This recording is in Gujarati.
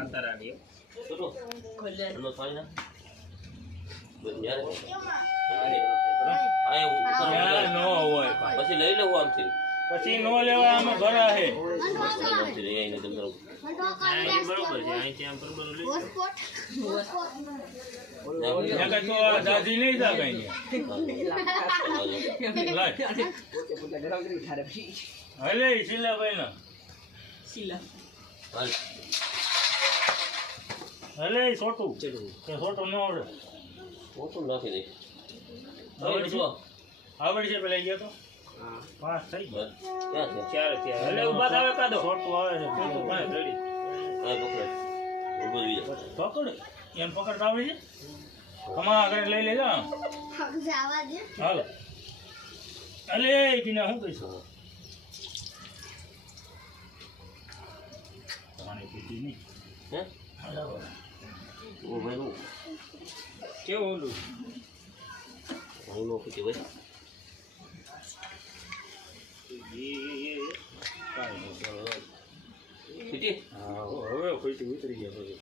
ખાતરાની છોટો એનો થાય ને યાર યાર નો હોય પછી લઈ લઉં આમથી પછી નો લેવા આમાં ભરા હે આમથી લઈ આવીને તમને આ બરોબર છે અહીંથી આમ બરોબર લઈ નકર તો દાદી નહીં જા કઈ હલે શીલાભાઈ ના હલે છોટું કે છોટું ન આવડે મોટું નાખી દે આવડે છે પેલા ગયા તો પાંચ થઈ ક્યાં છે ચાર હલે ઉભા થાવે કાદો છોટું આવે છે છોટું પાસે રેડી આ પકડ ઉભો થઈ જા પકડ એને પકડતા આવડે છે કમા આગળ લઈ લેજો હાલો અલે કીને શું કહીશું પાણી પીતી નહીં હે ઓ ભાઈ ઓ કેવું ઓલું હું નો પીતી ભાઈ કાંઈ નહીં પીતી હા હવે પીતી ઉતરી ગયા પછી